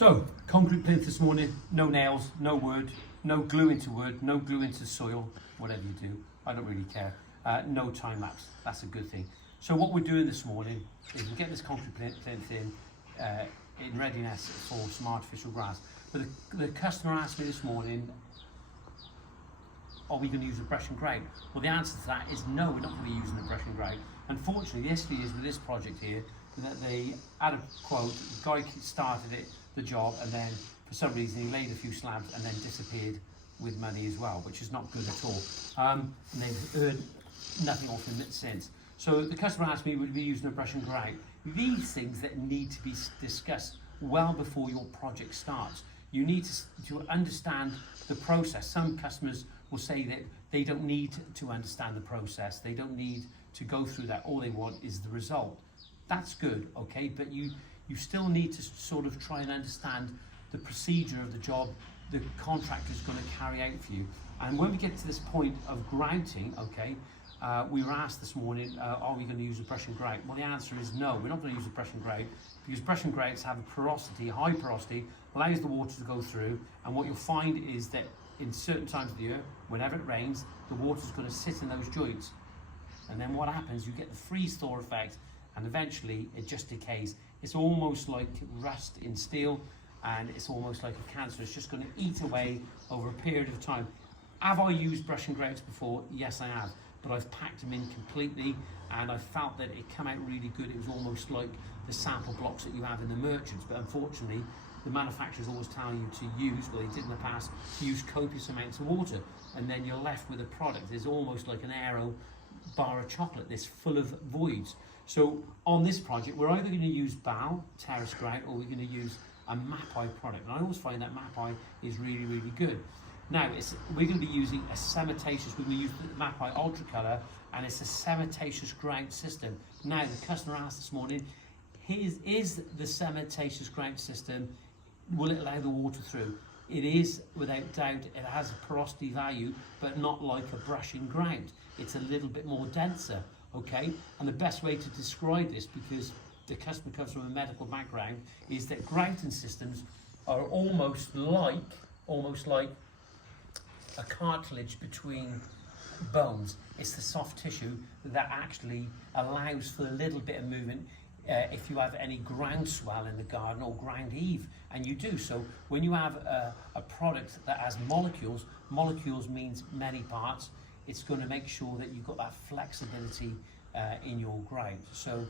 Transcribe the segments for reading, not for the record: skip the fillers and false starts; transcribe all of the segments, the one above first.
So, concrete plinth this morning, no nails, no wood, no glue into wood, no glue into soil, whatever you do, I don't really care. No time lapse, that's a good thing. So what we're doing this morning is we're getting this concrete plinth in readiness for some artificial grass. But the customer asked me this morning, are we going to use a brush and grout? Well, the answer to that is no, we're not going to be using a brush and grout. Unfortunately, the issue is with this project here, that they had a quote, the guy started the job, and then for some reason he laid a few slabs and then disappeared with money as well, which is not good at all. And they've earned nothing off him since. So the customer asked me, would we be using a brush and grout? These things that need to be discussed well before your project starts. You need to understand the process. Some customers will say that they don't need to understand the process. They don't need to go through that. All they want is the result. That's good, okay, but you still need to sort of try and understand the procedure of the job the contractor is going to carry out for you. And when we get to this point of grouting, okay, we were asked this morning, are we going to use a brush and grout? Well, the answer is no, we're not going to use a brush and grout, because brush and grouts have a porosity, high porosity, allows the water to go through, and what you'll find is that in certain times of the year, whenever it rains, the water's going to sit in those joints. And then what happens, you get the freeze-thaw effect, and eventually it just decays. It's almost like rust in steel, and it's almost like a cancer. It's just going to eat away over a period of time. Have I used brush and grouts before? Yes, I have. But I've packed them in completely, and I felt that it came out really good. It was almost like the sample blocks that you have in the merchants. But unfortunately, the manufacturers always tell you to use, well, they did in the past, to use copious amounts of water. And then you're left with a product. There's almost like an aero bar of chocolate that's full of voids. So on this project, we're either going to use BAL, terrace grout, or we're going to use a Mapai product. And I always find that Mapai is really, really good. Now, we're going to be using a cementitious, we're going to use the Mapai Ultra Colour, and it's a cementitious grout system. Now, the customer asked this morning, is the cementitious grout system, will it allow the water through? It is, without doubt. It has a porosity value, but not like a brush and grout. It's a little bit more denser, okay? And the best way to describe this, because the customer comes from a medical background, is that grouting systems are almost like a cartilage between bones. It's the soft tissue that actually allows for a little bit of movement if you have any groundswell in the garden or ground heave, and you do. So when you have a product that has molecules means many parts, it's going to make sure that you've got that flexibility in your grout. So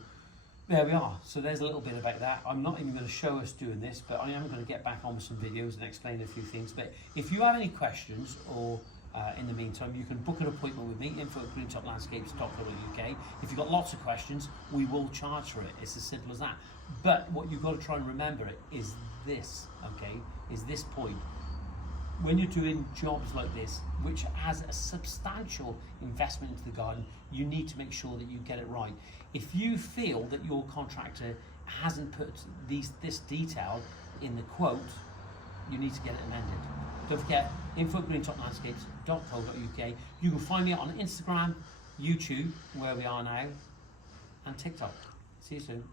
there we are. So there's a little bit about that. I'm not even going to show us doing this, but I am going to get back on with some videos and explain a few things. But if you have any questions, or in the meantime, you can book an appointment with me, info@greentoplandscapes.co.uk. If you've got lots of questions, we will charge for it. It's as simple as that. But what you've got to try and remember is this, okay, is this point. When you're doing jobs like this, which has a substantial investment into the garden, you need to make sure that you get it right. If you feel that your contractor hasn't put this detail in the quote, you need to get it amended. Don't forget, info@greentoplandscapes.co.uk. You can find me on Instagram, YouTube, where we are now, and TikTok. See you soon.